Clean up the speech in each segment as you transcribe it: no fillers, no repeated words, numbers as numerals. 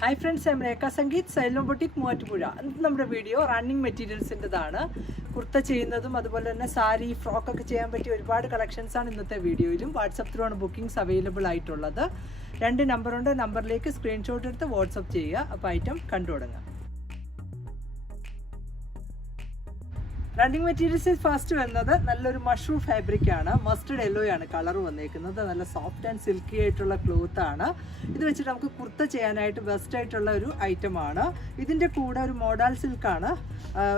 Hi friends, I am Rekha Sangeet, Sailor Boutique, Muatupuzha. നമ്മുടെ video running മെറ്റീരിയൽസിൻ്റെതാണ്. Kurta ചെയ്യുന്നതും അതുപോലെ തന്നെ സാരി ഫ്രോക്ക് ഒക്കെ ചെയ്യാൻ പറ്റിയ ഒരുപാട് കളക്ഷൻസ് ആണ് ഇന്നത്തെ വീഡിയോയിലും വാട്സപ്പ് ത്രൂ ആണ് ബുക്കിംഗ്സ് അവൈലബിൾ ആയിട്ടുള്ളത്. 2 നമ്പറുണ്ട്, നമ്പറിലേക്ക് സ്ക്രീൻഷോട്ട് എടുത്ത് വാട്സപ്പ് ചെയ്യുക. അപ്പോൾ ഐറ്റം കണ്ടു തുടങ്ങാം. റണ്ണിങ് മെറ്റീരിയൽസിൽ ഫസ്റ്റ് വരുന്നത് നല്ലൊരു മഷ്റൂം ഫാബ്രിക് ആണ്. മസ്റ്റർഡ് യെല്ലോ ആണ് കളർ വന്നേക്കുന്നത്. നല്ല സോഫ്റ്റ് ആൻഡ് സിൽക്കി ആയിട്ടുള്ള ക്ലോത്ത് ആണ്. ഇത് വെച്ചിട്ട് നമുക്ക് കുർത്ത ചെയ്യാനായിട്ട് ബെസ്റ്റ് ആയിട്ടുള്ള ഒരു ഐറ്റം ആണ്. ഇതിൻ്റെ കൂടെ ഒരു മോഡൽ സിൽക്കാണ്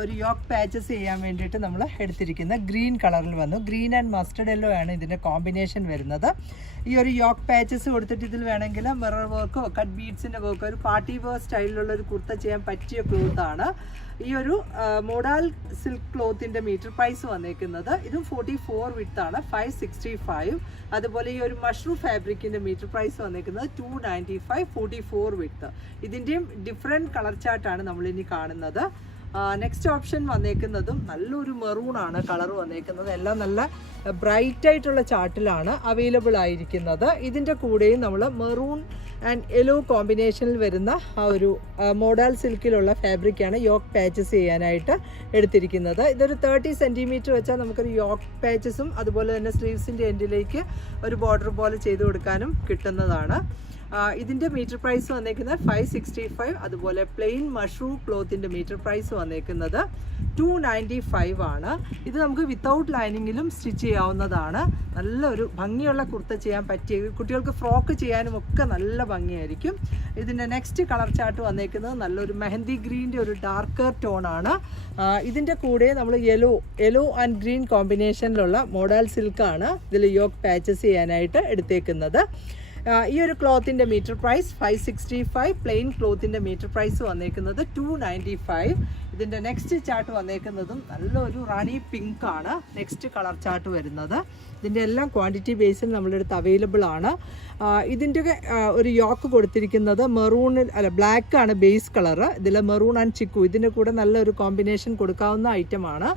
ഒരു യോക്ക് പാച്ചസ് ചെയ്യാൻ വേണ്ടിയിട്ട് നമ്മൾ എടുത്തിരിക്കുന്നത്. ഗ്രീൻ കളറിൽ വന്നു. ഗ്രീൻ ആൻഡ് മസ്റ്റർഡ് യെല്ലോ ആണ് ഇതിൻ്റെ കോമ്പിനേഷൻ വരുന്നത്. ഈ ഒരു യോക്ക് പാച്ചസ് കൊടുത്തിട്ട് ഇതിൽ വേണമെങ്കിൽ മിറർ വർക്കോ കട്ട് ബീഡ്സിൻ്റെ വർക്കോ ഒരു പാർട്ടി വെയർ സ്റ്റൈലിലുള്ള ഒരു കുർത്ത ചെയ്യാൻ പറ്റിയ ക്ലോത്ത് ആണ്. ഈ ഒരു മോഡൽ സിൽക്ക് ക്ലോത്തിൻ്റെ മീറ്റർ പ്രൈസ് വന്നേക്കുന്നത് ഇതും 44 വിഡ്ത്ത് ആണ്, 565. അതുപോലെ ഈ ഒരു മഷ്റൂം ഫാബ്രിക്കിൻ്റെ മീറ്റർ പ്രൈസ് വന്നേക്കുന്നത് 295, 44 വിഡ്ത്ത്. ഇതിൻ്റെയും ഡിഫറെൻറ്റ് കളർ ചാർട്ടാണ് നമ്മളിനി കാണുന്നത്. നെക്സ്റ്റ് ഓപ്ഷൻ വന്നേക്കുന്നതും നല്ലൊരു മെറൂൺ ആണ് കളർ വന്നേക്കുന്നത്. എല്ലാം നല്ല ബ്രൈറ്റ് ആയിട്ടുള്ള ചാർട്ടിലാണ് അവൈലബിൾ ആയിരിക്കുന്നത്. ഇതിൻ്റെ കൂടെയും നമ്മൾ മെറൂൺ ആൻഡ് യെല്ലോ കോമ്പിനേഷനിൽ വരുന്ന ആ ഒരു മോഡൽ സിൽക്കിലുള്ള ഫാബ്രിക്കാണ് യോക്ക് പാച്ചസ് ചെയ്യാനായിട്ട് എടുത്തിരിക്കുന്നത്. ഇതൊരു 30 സെൻറ്റിമീറ്റർ വെച്ചാൽ നമുക്കൊരു യോക്ക് പാച്ചസും അതുപോലെ തന്നെ സ്ലീവ്സിൻ്റെ എൻഡിലേക്ക് ഒരു ബോർഡർ പോലെ ചെയ്ത് കൊടുക്കാനും കിട്ടുന്നതാണ്. ഇതിൻ്റെ മീറ്റർ പ്രൈസ് വന്നേക്കുന്നത് 565. അതുപോലെ പ്ലെയിൻ മഷ്റൂം ക്ലോത്തിൻ്റെ മീറ്റർ പ്രൈസ് വന്നേക്കുന്നത് 295 ആണ്. ഇത് നമുക്ക് വിത്തൗട്ട് ലൈനിങ്ങിലും സ്റ്റിച്ച് ചെയ്യാവുന്നതാണ്. നല്ലൊരു ഭംഗിയുള്ള കുർത്ത ചെയ്യാൻ പറ്റിയ കുട്ടികൾക്ക് ഫ്രോക്ക് ചെയ്യാനും ഒക്കെ നല്ല ഭംഗിയായിരിക്കും. ഇതിൻ്റെ നെക്സ്റ്റ് കളർ ചാർട്ട് വന്നേക്കുന്നത് നല്ലൊരു മെഹന്തി ഗ്രീൻ്റെ ഒരു ഡാർക്കർ ടോൺ ആണ്. ഇതിൻ്റെ കൂടെ നമ്മൾ യെല്ലോ ആൻഡ് ഗ്രീൻ കോമ്പിനേഷനിലുള്ള മോഡൽ സിൽക്കാണ് ഇതിൽ യോക്ക് പാച്ചസ് ചെയ്യാനായിട്ട് എടുത്തേക്കുന്നത്. ഈ ഒരു ക്ലോത്തിൻ്റെ മീറ്റർ പ്രൈസ് 565. പ്ലെയിൻ ക്ലോത്തിൻ്റെ മീറ്റർ പ്രൈസ് വന്നേക്കുന്നത് 295. ഇതിൻ്റെ നെക്സ്റ്റ് ചാർട്ട് വന്നേക്കുന്നതും നല്ലൊരു റാണി പിങ്ക് ആണ് നെക്സ്റ്റ് കളർ ചാർട്ട് വരുന്നത്. ഇതിൻ്റെ എല്ലാം ക്വാണ്ടിറ്റി ബേസിൽ നമ്മളുടെ അടുത്ത് അവൈലബിൾ ആണ്. ഇതിൻ്റെ ഒരു യോക്ക് കൊടുത്തിരിക്കുന്നത് മെറൂണിൽ ബ്ലാക്ക് ആണ് ബേസ് കളർ. ഇതിൽ മെറൂൺ ആൻഡ് ചിക്കു ഇതിൻ്റെ കൂടെ നല്ലൊരു കോമ്പിനേഷൻ കൊടുക്കാവുന്ന ഐറ്റമാണ്.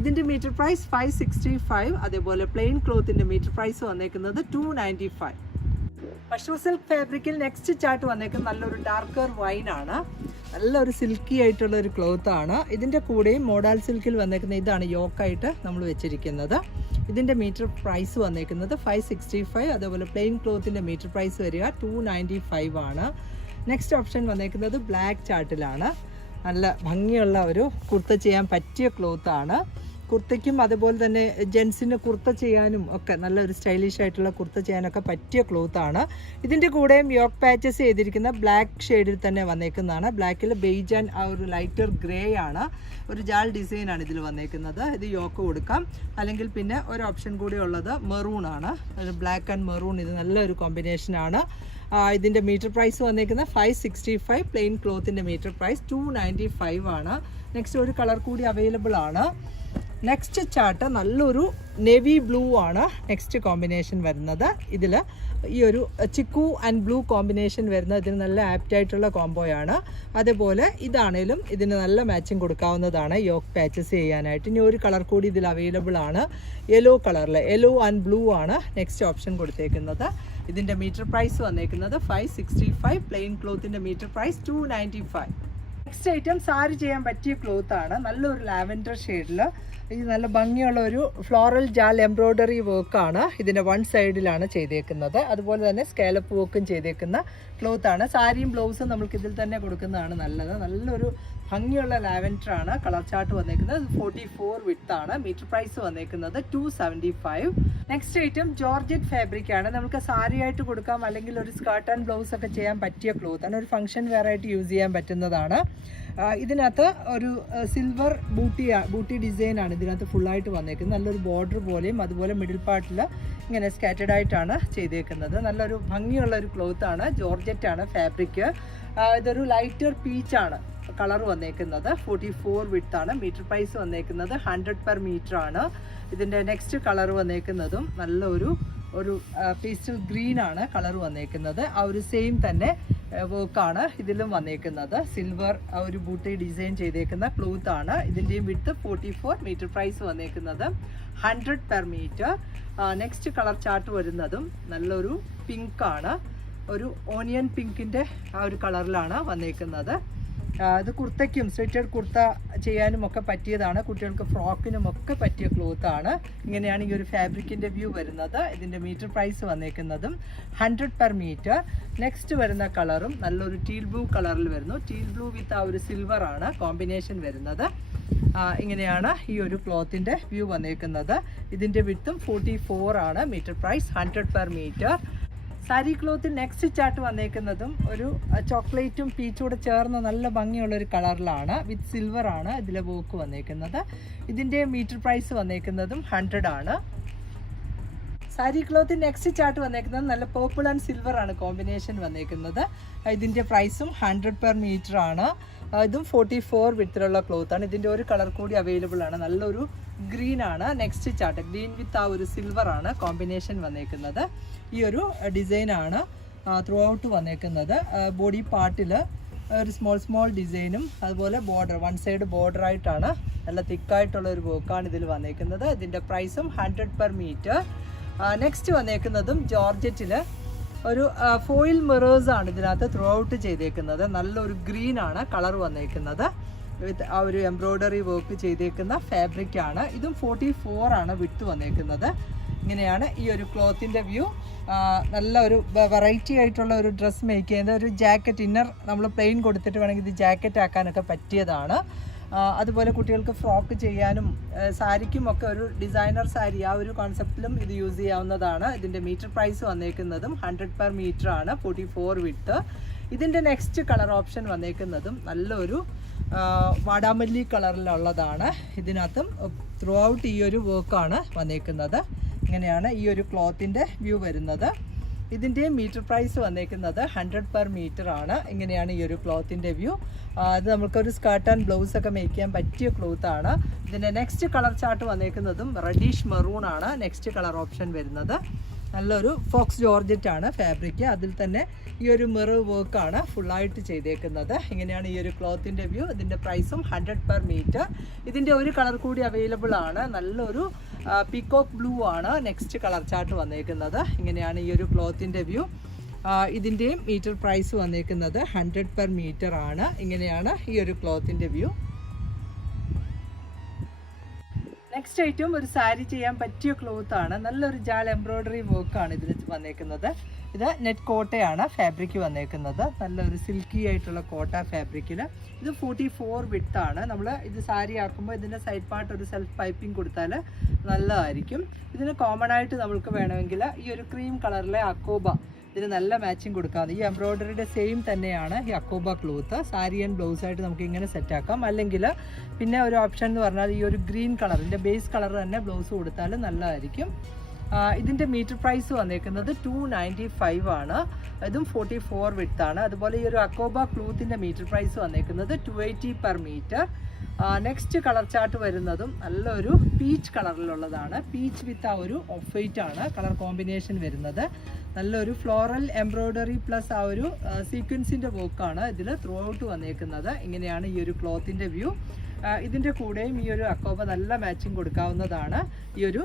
ഇതിൻ്റെ മീറ്റർ പ്രൈസ് 565. അതേപോലെ പ്ലെയിൻ ക്ലോത്തിൻ്റെ മീറ്റർ പ്രൈസ് വന്നേക്കുന്നത് 295. മഷ്റൂം സിൽക്ക് ഫാബ്രിക്കിൽ നെക്സ്റ്റ് ചാർട്ട് വന്നേക്കുന്നത് നല്ലൊരു ഡാർക്കർ വൈൻ ആണ്. നല്ലൊരു സിൽക്കി ആയിട്ടുള്ള ഒരു ക്ലോത്ത് ആണ്. ഇതിൻ്റെ കൂടെയും മോഡൽ സിൽക്കിൽ വന്നേക്കുന്ന ഇതാണ് യോക്കായിട്ട് നമ്മൾ വെച്ചിരിക്കുന്നത്. ഇതിൻ്റെ മീറ്റർ പ്രൈസ് വന്നേക്കുന്നത് 565. അതേപോലെ പ്ലെയിൻ ക്ലോത്തിൻ്റെ മീറ്റർ പ്രൈസ് വരിക 295 ആണ്. നെക്സ്റ്റ് ഓപ്ഷൻ വന്നേക്കുന്നത് ബ്ലാക്ക് ചാർട്ടിലാണ്. നല്ല ഭംഗിയുള്ള ഒരു കുർത്ത ചെയ്യാൻ പറ്റിയ ക്ലോത്ത് ആണ്. കുർത്തയ്ക്കും അതുപോലെ തന്നെ ജെൻസിന് കുർത്ത ചെയ്യാനും ഒക്കെ നല്ലൊരു സ്റ്റൈലിഷ് ആയിട്ടുള്ള കുർത്ത ചെയ്യാനൊക്കെ പറ്റിയ ക്ലോത്താണ്. ഇതിൻ്റെ കൂടെയും യോക്ക് പാച്ചസ് ചെയ്തിരിക്കുന്ന ബ്ലാക്ക് ഷെയ്ഡിൽ തന്നെ വന്നേക്കുന്നതാണ്. ബ്ലാക്കിൽ ബെയ്ജ് ആൻഡ് ആ ഒരു ലൈറ്റർ ഗ്രേ ആണ്. ഒരു ജാൽ ഡിസൈനാണ് ഇതിൽ വന്നേക്കുന്നത്. ഇത് യോക്ക് കൊടുക്കാം. അല്ലെങ്കിൽ പിന്നെ ഒരു ഓപ്ഷൻ കൂടി ഉള്ളത് മെറൂൺ ആണ്. ബ്ലാക്ക് ആൻഡ് മെറൂൺ ഇത് നല്ലൊരു കോമ്പിനേഷനാണ്. ഇതിൻ്റെ മീറ്റർ പ്രൈസ് വന്നേക്കുന്നത് 565. പ്ലെയിൻ ക്ലോത്തിൻ്റെ മീറ്റർ പ്രൈസ് 295 ആണ്. നെക്സ്റ്റ് ഒരു കളർ കൂടി അവൈലബിൾ ആണ്. നെക്സ്റ്റ് ചാർട്ട് നല്ലൊരു നേവി ബ്ലൂ ആണ് നെക്സ്റ്റ് കോമ്പിനേഷൻ വരുന്നത്. ഇതിൽ ഈ ഒരു ചിക്കു ആൻഡ് ബ്ലൂ കോമ്പിനേഷൻ വരുന്നത് ഇതിന് നല്ല ആപ്റ്റായിട്ടുള്ള കോംബോയാണ്. അതേപോലെ ഇതാണേലും ഇതിന് നല്ല മാച്ചിങ് കൊടുക്കാവുന്നതാണ് യോക്ക് പാച്ചസ് ചെയ്യാനായിട്ട്. ഇനി ഒരു കളർ കൂടി ഇതിൽ അവൈലബിൾ ആണ്. യെല്ലോ കളറിൽ യെല്ലോ ആൻഡ് ബ്ലൂ ആണ് നെക്സ്റ്റ് ഓപ്ഷൻ കൊടുത്തേക്കുന്നത്. ഇതിൻ്റെ മീറ്റർ പ്രൈസ് വന്നേക്കുന്നത് 565. പ്ലെയിൻ ക്ലോത്തിൻ്റെ metre price 295. Next item sari ചെയ്യാൻ പറ്റിയ ക്ലോത്ത് ആണ്. നല്ലൊരു ലാവൻഡർ ഷെയ്ഡിൽ ഇത് നല്ല ഭംഗിയുള്ള ഒരു ഫ്ലോറൽ ജാൽ എംബ്രോയ്ഡറി വർക്കാണ് ഇതിൻ്റെ വൺ സൈഡിലാണ് ചെയ്തേക്കുന്നത്. അതുപോലെ തന്നെ സ്കാലപ്പ് വർക്കും ചെയ്തേക്കുന്ന ക്ലോത്താണ്. സാരിയും ബ്ലൗസും നമുക്ക് ഇതിൽ തന്നെ കൊടുക്കുന്നതാണ് നല്ലത്. നല്ലൊരു ഭംഗിയുള്ള ലാവൻഡർ ആണ്. കളർ ചാർട്ട് വന്നേക്കുന്നത് 44 വിഡ്ത്ത് ആണ്. മീറ്റർ പ്രൈസ് വന്നേക്കുന്നത് 275. നെക്സ്റ്റ് ഐറ്റം ജോർജറ്റ് ഫാബ്രിക് ആണ്. നമുക്ക് സാരി ആയിട്ട് കൊടുക്കാം, അല്ലെങ്കിൽ ഒരു സ്കേർട്ട് ആൻഡ് ബ്ലൗസ് ഒക്കെ ചെയ്യാൻ പറ്റിയ ക്ലോത്ത് ആണ്. ഒരു ഫംഗ്ഷൻ വെയർ ആയിട്ട് യൂസ് ചെയ്യാൻ പറ്റുന്നതാണ്. ഇതിനകത്ത് ഒരു സിൽവർ ബൂട്ടി ഡിസൈനാണ് ഇതിനകത്ത് ഫുള്ളായിട്ട് വന്നേക്കുന്നത്. നല്ലൊരു ബോർഡർ പോലെയും അതുപോലെ മിഡിൽ പാർട്ടിൽ ഇങ്ങനെ സ്കാറ്റേഡ് ആയിട്ടാണ് ചെയ്തേക്കുന്നത്. നല്ലൊരു ഭംഗിയുള്ള ഒരു ക്ലോത്ത് ആണ്. ജോർജറ്റ് ആണ് ഫാബ്രിക്. ഇതൊരു ലൈറ്റർ പീച്ചാണ് കളർ വന്നേക്കുന്നത്. 44 വിഡ്ത്ത് ആണ്. മീറ്റർ പ്രൈസ് വന്നേക്കുന്നത് 100 പെർ മീറ്റർ ആണ്. ഇതിൻ്റെ നെക്സ്റ്റ് കളർ വന്നേക്കുന്നതും നല്ലൊരു പേസ്റ്റൽ ഗ്രീൻ ആണ് കളർ വന്നേക്കുന്നത്. ആ ഒരു സെയിം തന്നെ വർക്കാണ് ഇതിലും വന്നേക്കുന്നത്. സിൽവർ ഒരു ബൂട്ടി ഡിസൈൻ ചെയ്തേക്കുന്ന ക്ലോത്ത് ആണ്. ഇതിൻ്റെയും വിഡ്ത്ത് 44. മീറ്റർ പ്രൈസ് വന്നേക്കുന്നത് 100 per metre. Next colour chart വരുന്നതും നല്ലൊരു പിങ്ക് ആണ്. ഒരു ഓണിയൻ പിങ്കിൻ്റെ ആ ഒരു കളറിലാണ് വന്നേക്കുന്നത്. ഇത് കുർത്തയ്ക്കും സ്ലിറ്റഡ് കുർത്ത ചെയ്യാനും ഒക്കെ പറ്റിയതാണ്, കുട്ടികൾക്ക് ഫ്രോക്കിനും ഒക്കെ പറ്റിയ ക്ലോത്താണ്. ഇങ്ങനെയാണ് ഈ ഒരു ഫാബ്രിക്കിൻ്റെ വ്യൂ വരുന്നത്. ഇതിൻ്റെ മീറ്റർ പ്രൈസ് വന്നേക്കുന്നതും 100 പെർ മീറ്റർ. നെക്സ്റ്റ് വരുന്ന കളറും നല്ലൊരു ടീൽ ബ്ലൂ കളറിൽ വരുന്നു. ടീൽ ബ്ലൂ വിത്ത് ആ ഒരു സിൽവർ ആണ് കോമ്പിനേഷൻ വരുന്നത്. ഇങ്ങനെയാണ് ഈ ഒരു ക്ലോത്തിൻ്റെ വ്യൂ വന്നേക്കുന്നത്. ഇതിൻ്റെ വിഡ്ത്തും 44 ആണ്. Metre price 100 per metre. Sari ക്ലോത്തിൽ നെക്സ്റ്റ് ചാർട്ട് വന്നേക്കുന്നതും ഒരു ചോക്ലേറ്റും പീച്ചും കൂടെ ചേർന്ന് നല്ല ഭംഗിയുള്ളൊരു കളറിലാണ്. വിത്ത് സിൽവർ ആണ് ഇതിലെ വർക്ക് വന്നേക്കുന്നത്. ഇതിൻ്റെ മീറ്റർ പ്രൈസ് വന്നേക്കുന്നതും 100 ആണ്. സാരി ക്ലോത്തിൽ നെക്സ്റ്റ് ചാർട്ട് വന്നേക്കുന്നത് നല്ല പേർപ്പിൾ ആൻഡ് സിൽവർ ആണ് കോമ്പിനേഷൻ വന്നേക്കുന്നത്. ഇതിൻ്റെ പ്രൈസും 100 പെർ മീറ്റർ ആണ്. ഇതും 44 വിത്തിലുള്ള ക്ലോത്താണ്. ഇതിൻ്റെ ഒരു കളർ കൂടി അവൈലബിൾ ആണ്. നല്ലൊരു ഗ്രീൻ ആണ് നെക്സ്റ്റ് ചാർട്ട്. ഗ്രീൻ വിത്ത് ആ ഒരു സിൽവർ ആണ് കോമ്പിനേഷൻ വന്നേക്കുന്നത്. ഈ ഒരു ഡിസൈനാണ് ത്രൂ ഔട്ട് വന്നേക്കുന്നത്. ബോഡി പാർട്ടിൽ ഒരു സ്മോൾ ഡിസൈനും അതുപോലെ ബോർഡർ വൺ സൈഡ് ബോർഡർ ആയിട്ടാണ് നല്ല തിക്കായിട്ടുള്ള ഒരു വർക്കാണ് ഇതിൽ വന്നേക്കുന്നത്. ഇതിൻ്റെ പ്രൈസും 100 പെർ മീറ്റർ. നെക്സ്റ്റ് വന്നേക്കുന്നതും ജോർജറ്റിൽ ഒരു ഫോയിൽ മിറേഴ്സ് ആണ് ഇതിനകത്ത് ത്രൂ ഔട്ട് ചെയ്തേക്കുന്നത്. നല്ലൊരു ഗ്രീൻ ആണ് കളർ വന്നേക്കുന്നത്. വിത്ത് ആ ഒരു എംബ്രോയ്ഡറി വർക്ക് ചെയ്തേക്കുന്ന ഫാബ്രിക് ആണ്. ഇതും 44 ആണ് വിട്ട് വന്നേക്കുന്നത്. ഇങ്ങനെയാണ് ഈ ഒരു ക്ലോത്തിൻ്റെ വ്യൂ. നല്ല ഒരു വെറൈറ്റി ആയിട്ടുള്ള ഒരു ഡ്രസ്സ് മേക്ക് ചെയ്യുന്നത്. ഒരു ജാക്കറ്റ് ഇന്നർ നമ്മൾ പ്ലെയിൻ കൊടുത്തിട്ട് വേണമെങ്കിൽ ഇത് ജാക്കറ്റ് ആക്കാനൊക്കെ പറ്റിയതാണ്. അതുപോലെ കുട്ടികൾക്ക് ഫ്രോക്ക് ചെയ്യാനും സാരിക്കും ഒക്കെ ഒരു ഡിസൈനർ സാരി ആ ഒരു കോൺസെപ്റ്റിലും ഇത് യൂസ് ചെയ്യാവുന്നതാണ്. ഇതിൻ്റെ മീറ്റർ പ്രൈസ് വന്നേക്കുന്നതും 100 പെർ മീറ്റർ ആണ്. 44 വിട്ട്. ഇതിൻ്റെ നെക്സ്റ്റ് കളർ ഓപ്ഷൻ വന്നേക്കുന്നതും നല്ലൊരു വാടാമല്ലി കളറിലുള്ളതാണ്. ഇതിനകത്തും ത്രൂ ഔട്ട് ഈ ഒരു വർക്കാണ് വന്നേക്കുന്നത്. ഇങ്ങനെയാണ് ഈ ഒരു ക്ലോത്തിൻ്റെ വ്യൂ വരുന്നത്. ഇതിൻ്റെ മീറ്റർ പ്രൈസ് വന്നേക്കുന്നത് 100 പെർ മീറ്റർ ആണ്. ഇങ്ങനെയാണ് ഈ ഒരു ക്ലോത്തിൻ്റെ വ്യൂ. ഇത് നമുക്കൊരു സ്കേർട്ട് ആൻഡ് ബ്ലൗസ് ഒക്കെ മേക്ക് ചെയ്യാൻ പറ്റിയ ക്ലോത്താണ്. ഇതിൻ്റെ നെക്സ്റ്റ് കളർ ചാർട്ട് വന്നേക്കുന്നതും റെഡിഷ് മെറൂൺ ആണ് നെക്സ്റ്റ് കളർ ഓപ്ഷൻ വരുന്നത്. നല്ലൊരു ഫോക്സ് ജോർജറ്റ് ആണ് ഫാബ്രിക്. അതിൽ തന്നെ ഈ ഒരു മിറർ വർക്കാണ് ഫുള്ളായിട്ട് ചെയ്തേക്കുന്നത്. ഇങ്ങനെയാണ് ഈ ഒരു ക്ലോത്തിൻ്റെ വ്യൂ. ഇതിൻ്റെ പ്രൈസും 100 പെർ മീറ്റർ. ഇതിൻ്റെ ഒരു കളർ കൂടി അവൈലബിൾ ആണ്. നല്ലൊരു പീകോക്ക് ബ്ലൂ ആണ് നെക്സ്റ്റ് കളർ ചാർട്ട് വന്നേക്കുന്നത്. ഇങ്ങനെയാണ് ഈ ഒരു ക്ലോത്തിൻ്റെ വ്യൂ. ഇതിൻ്റെയും മീറ്റർ പ്രൈസ് വന്നേക്കുന്നത് 100 പെർ മീറ്റർ ആണ്. ഇങ്ങനെയാണ് ഈ ഒരു ക്ലോത്തിൻ്റെ വ്യൂ. നെക്സ്റ്റ് ഐറ്റം ഒരു സാരി ചെയ്യാൻ പറ്റിയ ക്ലോത്ത് ആണ്. നല്ലൊരു ജാൽ എംബ്രോയ്ഡറി വർക്കാണ് ഇതിൽ വന്നേക്കുന്നത്. ഇത് നെറ്റ് കോട്ടയാണ് ഫാബ്രിക് വന്നേക്കുന്നത്. നല്ലൊരു സിൽക്കി ആയിട്ടുള്ള കോട്ട ഫാബ്രിക്കിൽ. ഇത് 44 വിട്ടാണ്. നമ്മൾ ഇത് സാരി ആക്കുമ്പോൾ ഇതിൻ്റെ സൈഡ് പാർട്ട് ഒരു സെൽഫ് പൈപ്പിംഗ് കൊടുത്താൽ നല്ലതായിരിക്കും. ഇതിന് കോമൺ ആയിട്ട് നമുക്ക് വേണമെങ്കിൽ ഈ ഒരു ക്രീം കളറിലെ അക്കോബ ഇതിന് നല്ല മാച്ചിങ് കൊടുക്കാവുന്ന ഈ എംബ്രോയ്ഡറിയുടെ സെയിം തന്നെയാണ് ഈ അക്കോബ ക്ലോത്ത്. സാരി ആൻഡ് ബ്ലൗസായിട്ട് നമുക്ക് ഇങ്ങനെ സെറ്റാക്കാം. അല്ലെങ്കിൽ പിന്നെ ഒരു ഓപ്ഷൻ എന്ന് പറഞ്ഞാൽ ഈ ഒരു ഗ്രീൻ കളറിൻ്റെ ബേസ് കളർ തന്നെ ബ്ലൗസ് കൊടുത്താൽ നല്ലതായിരിക്കും. ഇതിൻ്റെ മീറ്റർ പ്രൈസ് വന്നേക്കുന്നത് 295 ആണ്. ഇതും 44 വിട്ടാണ്. അതുപോലെ ഈ ഒരു അക്കോബ ക്ലോത്തിൻ്റെ മീറ്റർ പ്രൈസ് വന്നേക്കുന്നത് 280 per metre. Next colour chart വരുന്നതും നല്ലൊരു പീച്ച് കളറിലുള്ളതാണ്. പീച്ച് വിത്ത് ആ ഒരു ഓഫ് വൈറ്റ് ആണ് കളർ കോമ്പിനേഷൻ വരുന്നത്. നല്ലൊരു ഫ്ലോറൽ എംബ്രോയ്ഡറി പ്ലസ് ആ ഒരു സീക്വൻസിൻ്റെ വർക്കാണ് ഇതിൽ ത്രൂ ഔട്ട് വന്നേക്കുന്നത്. ഇങ്ങനെയാണ് ഈ ഒരു ക്ലോത്തിൻ്റെ വ്യൂ. ഇതിൻ്റെ കൂടെയും ഈ ഒരു അക്കോബ നല്ല മാച്ചിങ് കൊടുക്കാവുന്നതാണ്. ഈ ഒരു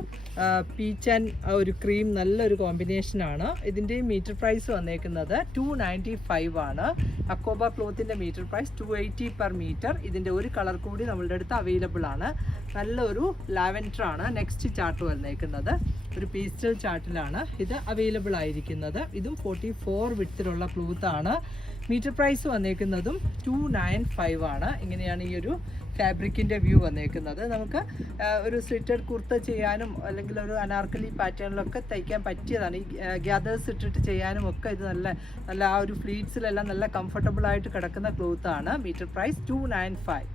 പീച്ച് ആൻഡ് ഒരു ക്രീം നല്ലൊരു കോമ്പിനേഷനാണ്. ഇതിൻ്റെ മീറ്റർ പ്രൈസ് വന്നേക്കുന്നത് 295 ആണ്. അക്കോബ ക്ലോത്തിൻ്റെ മീറ്റർ പ്രൈസ് 280 പെർ മീറ്റർ. ഇതിൻ്റെ ഒരു കളർ കൂടി നമ്മളുടെ അടുത്ത് അവൈലബിൾ ആണ്. നല്ലൊരു ലാവൻഡർ ആണ് നെക്സ്റ്റ് ചാർട്ട് വന്നേക്കുന്നത്. ഒരു പീസ്റ്റൽ ചാർട്ടിലാണ് ഇത് അവൈലബിൾ ആയിരിക്കുന്നത്. ഇതും 44 വിത്തിലുള്ള ക്ലോത്താണ്. മീറ്റർ പ്രൈസ് വന്നേക്കുന്നതും 295 ആണ്. ഇങ്ങനെയാണ് ഈ ഒരു ഫാബ്രിക്കിൻ്റെ വ്യൂ വന്നേക്കുന്നത്. നമുക്ക് ഒരു സ്ലിറ്റഡ് കുർത്ത ചെയ്യാനും അല്ലെങ്കിൽ ഒരു അനാർക്കലി പാറ്റേണിലൊക്കെ തയ്ക്കാൻ പറ്റിയതാണ്. ഈ ഗ്യാദേഴ്സ് ഇട്ടിട്ട് ചെയ്യാനും ഒക്കെ ഇത് നല്ല ആ ഒരു ഫ്ലീറ്റ്സിലെല്ലാം നല്ല കംഫർട്ടബിൾ ആയിട്ട് കിടക്കുന്ന ക്ലോത്താണ്. Metre price 295.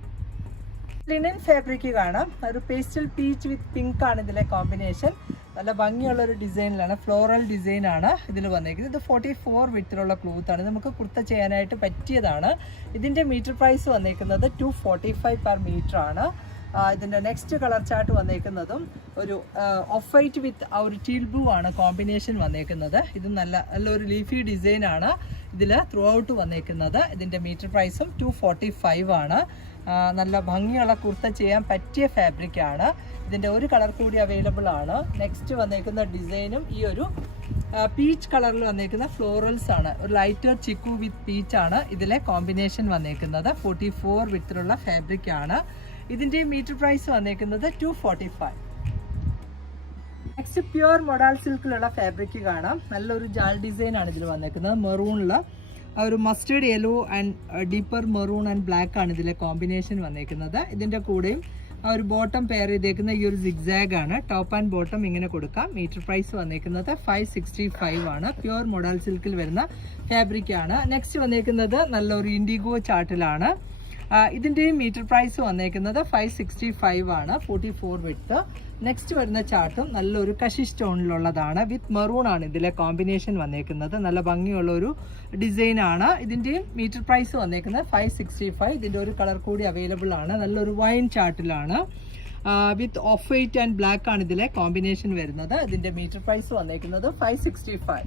ലിനൻ ഫാബ്രിക് കാണാം. ഒരു പേസ്റ്റൽ പീച്ച് വിത്ത് പിങ്ക് ആണ് ഇതിലെ കോമ്പിനേഷൻ. നല്ല ഭംഗിയുള്ളൊരു ഡിസൈനിലാണ്, ഫ്ലോറൽ ഡിസൈനാണ് ഇതിൽ വന്നേക്കുന്നത്. ഇത് 44 വിത്തിലുള്ള ക്ലോത്താണ്. നമുക്ക് കുർത്ത ചെയ്യാനായിട്ട് പറ്റിയതാണ്. ഇതിൻ്റെ മീറ്റർ പ്രൈസ് വന്നേക്കുന്നത് 245 പെർ മീറ്റർ ആണ്. ഇതിൻ്റെ നെക്സ്റ്റ് കളർ ചാർട്ട് വന്നേക്കുന്നതും ഒരു ഓഫ് വൈറ്റ് വിത്ത് ആ ഒരു ടീൽ ബ്ലൂ ആണ് കോമ്പിനേഷൻ വന്നേക്കുന്നത്. ഇത് നല്ലൊരു ലീഫി ഡിസൈനാണ് ഇതിൽ ത്രൂ ഔട്ട് വന്നേക്കുന്നത്. ഇതിൻ്റെ മീറ്റർ പ്രൈസും 245 ആണ്. നല്ല ഭംഗിയുള്ള കുർത്ത ചെയ്യാൻ പറ്റിയ ഫാബ്രിക്കാണ്. ഇതിൻ്റെ ഒരു കളർ കൂടി അവൈലബിൾ ആണ്. നെക്സ്റ്റ് വന്നേക്കുന്ന ഡിസൈനും ഈ ഒരു പീച്ച് കളറിൽ വന്നേക്കുന്ന ഫ്ലോറൽസ് ആണ്. ഒരു ലൈറ്റർ ചിക്കു വിത്ത് പീച്ച് ആണ് ഇതിലെ കോമ്പിനേഷൻ വന്നേക്കുന്നത്. 44 വിത്തിലുള്ള ഫാബ്രിക് ആണ്. ഇതിന്റെ മീറ്റർ പ്രൈസ് വന്നേക്കുന്നത് 245. നെക്സ്റ്റ് പ്യുവർ മൊഡാൾ സിൽക്കിലുള്ള ഫാബ്രിക് കാണാം. നല്ലൊരു ജാൽ ഡിസൈൻ ആണ് ഇതിൽ വന്നേക്കുന്നത്. മെറൂണില് ഒരു mustard yellow and deeper maroon and black ആണ് ഇതിലെ കോമ്പിനേഷൻ വന്നേക്കുന്നത്. ഇതിന്റെ കൂടെയും ഒരു ബോട്ടം പെയർ ചെയ്തേക്കുന്ന ഈ ഒരു സിഗ്സാഗ് ആണ്. ടോപ്പ് ആൻഡ് ബോട്ടം ഇങ്ങനെ കൊടുക്കാം. മീറ്റർ പ്രൈസ് വന്നേക്കുന്നത് 565 ആണ്. പ്യുവർ മൊഡാൾ സിൽക്കിൽ വരുന്ന ഫാബ്രിക് ആണ്. നെക്സ്റ്റ് വന്നേക്കുന്നത് നല്ലൊരു ഇൻഡിഗോ ചാർട്ടിലാണ്. ഇതിന്റെയും മീറ്റർ പ്രൈസ് വന്നേക്കുന്നത് 565 ആണ്. 44 വിഡ്ത്ത്. നെക്സ്റ്റ് വരുന്ന ചാർട്ടും നല്ലൊരു കഷി സ്റ്റോണിലുള്ളതാണ്. വിത്ത് മെറൂൺ ആണ് ഇതിലെ കോമ്പിനേഷൻ വന്നേക്കുന്നത്. നല്ല ഭംഗിയുള്ള ഒരു ഡിസൈൻ ആണ്. ഇതിന്റെയും മീറ്റർ പ്രൈസ് വന്നേക്കുന്നത് 565. ഇതിന്റെ ഒരു കളർ കൂടി അവൈലബിൾ ആണ്. നല്ലൊരു വൈൻ ചാർട്ടിലാണ്. With off white and black ആണ് ഇതിലെ കോമ്പിനേഷൻ വരുന്നത്. ഇതിന്റെ മീറ്റർ പ്രൈസ് വന്നേക്കുന്നത് 565.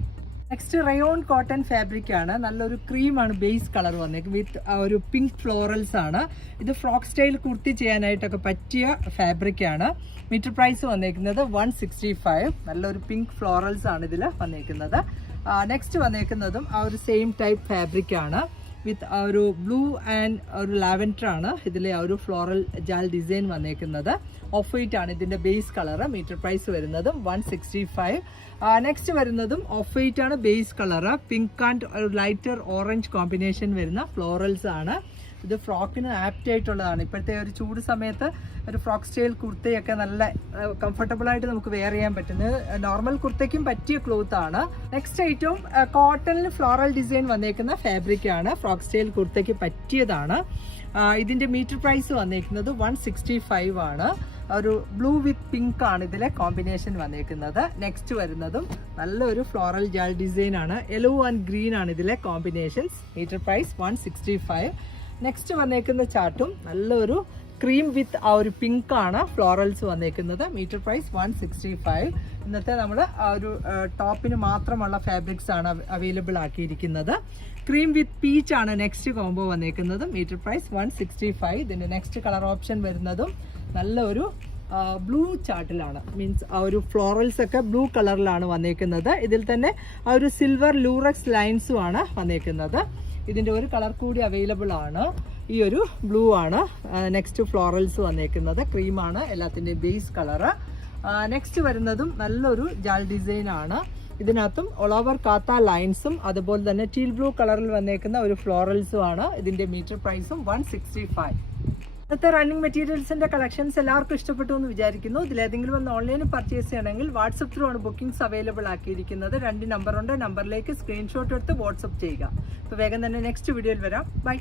നെക്സ്റ്റ് റയോൺ കോട്ടൺ ഫാബ്രിക് ആണ്. നല്ലൊരു ക്രീമാണ് ബേസ് കളർ വന്നേക്കുന്നത്. വിത്ത് ഒരു പിങ്ക് ഫ്ലോറൽസ് ആണ്. ഇത് ഫ്രോക്ക് സ്റ്റൈൽ കുർത്തി ചെയ്യാനായിട്ടൊക്കെ പറ്റിയ ഫാബ്രിക് ആണ്. മീറ്റർ പ്രൈസ് വന്നേക്കുന്നത് 165. നല്ലൊരു പിങ്ക് ഫ്ലോറൽസ് ആണ് ഇതിൽ വന്നേക്കുന്നത്. നെക്സ്റ്റ് വന്നേക്കുന്നതും ആ ഒരു സെയിം ടൈപ്പ് ഫാബ്രിക് ആണ്. വിത്ത് ഒരു ബ്ലൂ ആൻഡ് ഒരു ലാവൻഡർ ആണ് ഇതിലെ ആ ഒരു ഫ്ലോറൽ ജാൽ ഡിസൈൻ വന്നേക്കുന്നത്. ഓഫ് വൈറ്റ് ആണ് ഇതിന്റെ ബേസ് കളർ. മീറ്റർ പ്രൈസ് വരുന്നതും 165. നെക്സ്റ്റ് വരുന്നതും ഓഫ് വൈറ്റ് ആണ് ബേസ് കളർ. പിങ്ക് ആൻഡ് ഒരു ലൈറ്റർ ഓറഞ്ച് കോമ്പിനേഷൻ വരുന്ന ഫ്ലോറൽസ് ആണ്. ഇത് ഫ്രോക്കിന് ആപ്റ്റ് ആയിട്ടുള്ളതാണ്. ഇപ്പോഴത്തെ ഒരു ചൂട് സമയത്ത് ഒരു ഫ്രോക്ക് സ്റ്റൈൽ കുർത്തയൊക്കെ നല്ല കംഫർട്ടബിൾ ആയിട്ട് നമുക്ക് വെയർ ചെയ്യാൻ പറ്റുന്നത്. നോർമൽ കുർത്തയ്ക്കും പറ്റിയ ക്ലോത്ത് ആണ്. നെക്സ്റ്റ് ഐറ്റം കോട്ടണിൽ ഫ്ലോറൽ ഡിസൈൻ വന്നേക്കുന്ന ഫാബ്രിക് ആണ്. ഫ്രോക്ക് സ്റ്റൈൽ കുർത്തയ്ക്ക് പറ്റിയതാണ്. ഇതിന്റെ മീറ്റർ പ്രൈസ് വന്നേക്കുന്നത് 165 ആണ്. ഒരു ബ്ലൂ വിത്ത് പിങ്ക് ആണ് ഇതിലെ കോമ്പിനേഷൻ വന്നേക്കുന്നത്. നെക്സ്റ്റ് വരുന്നതും നല്ലൊരു ഫ്ലോറൽ ജാൽ ഡിസൈൻ ആണ്. യെല്ലോ ആൻഡ് ഗ്രീൻ ആണ് ഇതിലെ കോമ്പിനേഷൻസ്. Metre price 165. നെക്സ്റ്റ് വന്നേക്കുന്ന ചാർട്ടും നല്ലൊരു ക്രീം വിത്ത് ആ ഒരു പിങ്ക് ആണ് ഫ്ലോറൽസ് വന്നേക്കുന്നത്. Metre price 165. ഇന്നത്തെ നമ്മൾ ആ ഒരു ടോപ്പിന് മാത്രമുള്ള ഫാബ്രിക്സ് ആണ് അവൈലബിൾ ആക്കിയിരിക്കുന്നത്. ക്രീം വിത്ത് പീച്ച് ആണ് നെക്സ്റ്റ് കോംബോ വന്നേക്കുന്നത്. Metre price 165. ഇതിന്റെ നെക്സ്റ്റ് കളർ ഓപ്ഷൻ വരുന്നതും നല്ലൊരു ബ്ലൂ ചാർട്ടിലാണ്. മീൻസ് ആ ഒരു ഫ്ലോറൽസ് ഒക്കെ ബ്ലൂ കളറിലാണ് വന്നേക്കുന്നത്. ഇതിൽ തന്നെ ആ ഒരു സിൽവർ ലൂറക്സ് ലൈൻസും ആണ് വന്നേക്കുന്നത്. ഇതിന്റെ ഒരു കളർ കൂടി അവൈലബിൾ ആണ്. ഈ ഒരു ബ്ലൂ ആണ്. നെക്സ്റ്റ് ഫ്ലോറൽസ് വന്നേക്കുന്നത്. ക്രീമാണ് എല്ലാത്തിൻ്റെയും ബേസ് കളറ്. നെക്സ്റ്റ് വരുന്നതും നല്ലൊരു ജാൽ ഡിസൈൻ ആണ്. ഇതിനകത്തും ഓൾ ഓവർ കാത്ത ലൈൻസും അതുപോലെ തന്നെ ടീൽ ബ്ലൂ കളറിൽ വന്നേക്കുന്ന ഒരു ഫ്ലോറൽസും ആണ്. ഇതിന്റെ മീറ്റർ പ്രൈസും 165. ഇന്നത്തെ റണ്ണിങ് മെറ്റീരിയൽസിന്റെ കളക്ഷൻസ് എല്ലാവർക്കും ഇഷ്ടപ്പെട്ടു എന്ന് വിചാരിക്കുന്നു. ഇതിലേതെങ്കിലും ഒന്ന് ഓൺലൈനിൽ പർച്ചേസ് ചെയ്യണമെങ്കിൽ വാട്സപ്പ് ത്രൂ ആണ് ബുക്കിംഗ്സ് അവൈലബിൾ ആക്കിയിരിക്കുന്നത്. 2 നമ്പറുണ്ട്. നമ്പറിലേക്ക് സ്ക്രീൻഷോട്ട് എടുത്ത് വാട്സപ്പ് ചെയ്യുക. അപ്പോൾ വേഗം തന്നെ നെക്സ്റ്റ് വീഡിയോയിൽ വരാം. ബൈ.